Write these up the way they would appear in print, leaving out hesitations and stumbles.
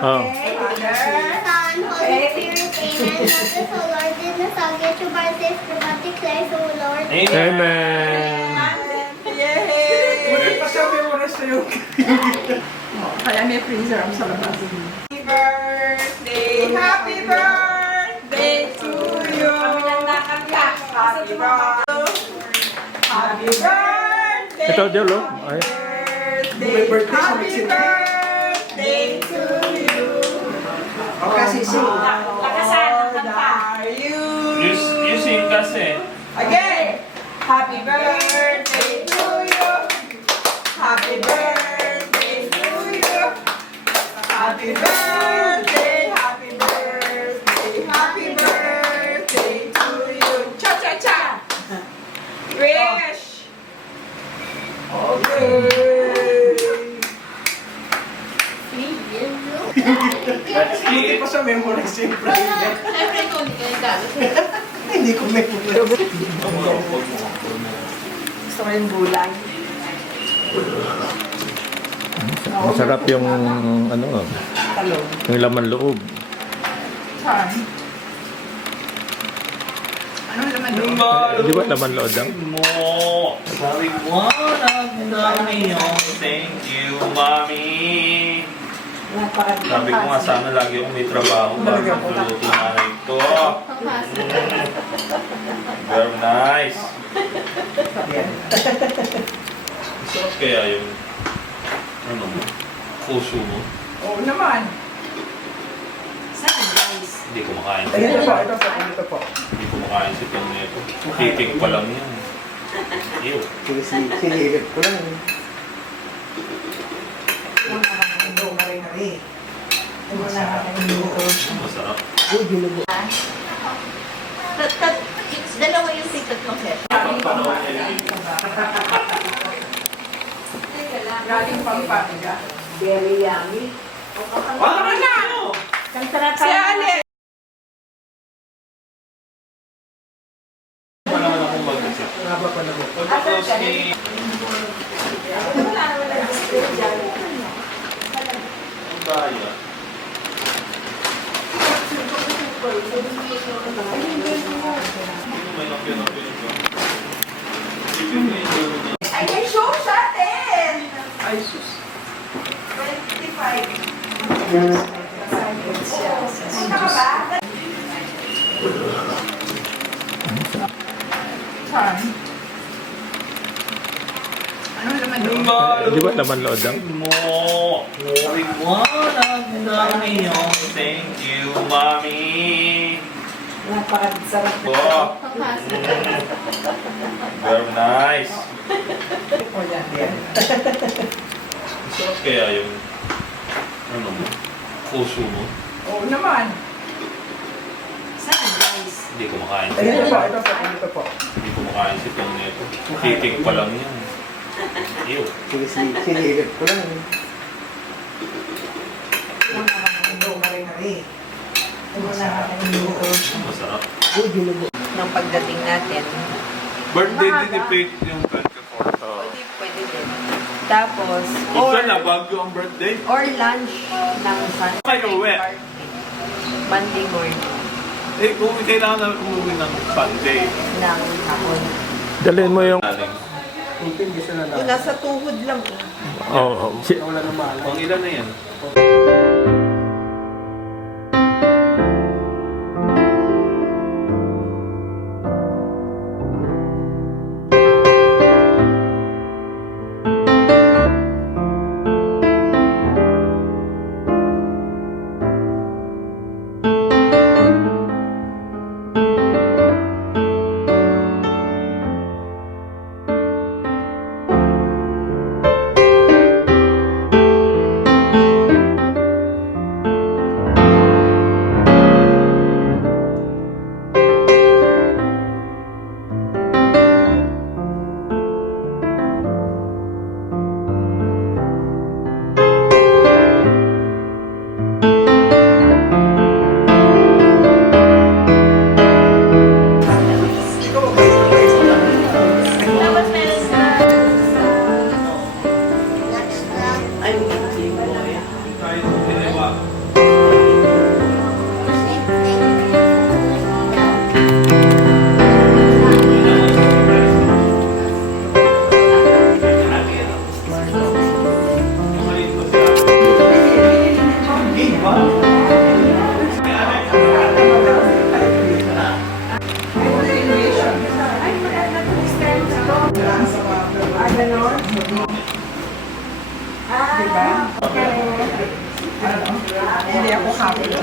Oh. Son, Holy Spirit, amen. Help us, O Lord, in the song, get your body safe, the body declares, O Lord. Amen. Yay! Bakit pa siya memorize na yung Kaya may freezer ang sa labas. Happy birthday! Happy birthday to you! Happy birthday! Happy birthday! Ito, Jolo. Ay. May birthday siya Happy birthday to you! kasi si How old are you? You sing kasi. Again! Happy birthday to you! Happy birthday to you! Happy birthday! Happy birthday! Happy birthday to you! Cha-cha-cha! Wish! Okay. Bakit pa siya memorize yung birthday? Hindi ko memorize. Gusto ko yung gulay. Masarap yung ano, Talong. yung laman loob. Saan? Anong laman doon? Di ba laman loob lang? Mo. Sabi mo ng dami yung thank you, mommy. Sabi ko nga sana lagi akong may trabaho bago magluluto na ito. Very nice. Masarap kaya yung ano mo? Puso mo? Oo naman. Hindi ko makain. Ito po, ito po, ito po. Hindi ko makain si Tom nito. Titig pa lang yan. Ew. Sinigit ko lang. Ito, marinari. Masarap. Uy, ginubo. Dalawa yung ticket mo, sir. Galing Pampanga. Very yummy. Ano na? Si Ale! Pa naman akong mag-isa. Haba pa naman. Pagkatapos ni... Ang baya. May nakyan-nakyan ito. Ay, may show sa atin! Ay, sus. 25. Punta ka ba? Saan? Anong laman doon? Di ba laman loob lang? Mo. Sabi mo ng dami yung thank you, mommy. Napakasarap na. Oh. Very nice. O yan. Masarap kaya yung ano mo? Puso mo? Oo naman. Hindi ko makain. Ito po, ito po, ito po. Hindi ko makain si Tom nito. Titig pa lang yan. Ew. Sinigit ko lang. Ito, marinari. Masarap. Uy, ginubo. Nung pagdating natin, Birthday din ni Faith yung 24. pwede din. Tapos, Isa na, bago ang birthday. or lunch ng Sunday. May uwi. Monday morning Eh, kung kailangan na umuwi ng Sunday. ng hapon. Dalhin mo yung... Aling. Hindi siya na lang. Yung nasa tuhod lang. Oh, Wala na mahal. Pang ilan na yan? Next lang. Kahit hindi ba? Sabi ko.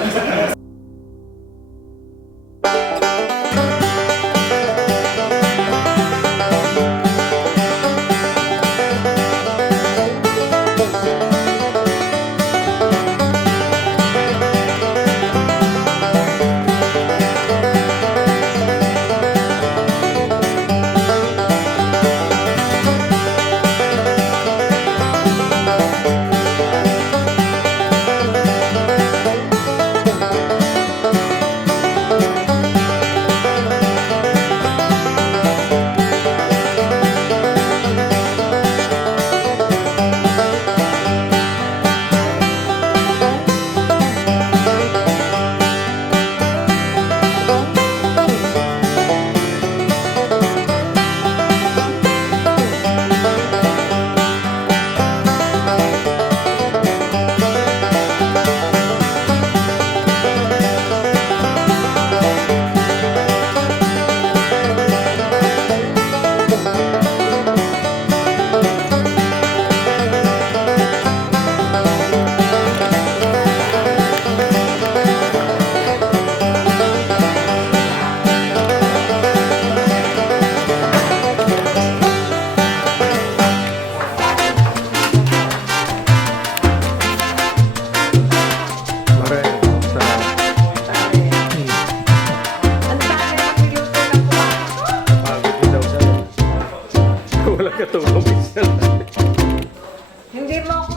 Mare, sarap. Ang dami ng niluto ng kumain. Pagod din daw siya. Wala ka tulong minsan. Hindi mo ako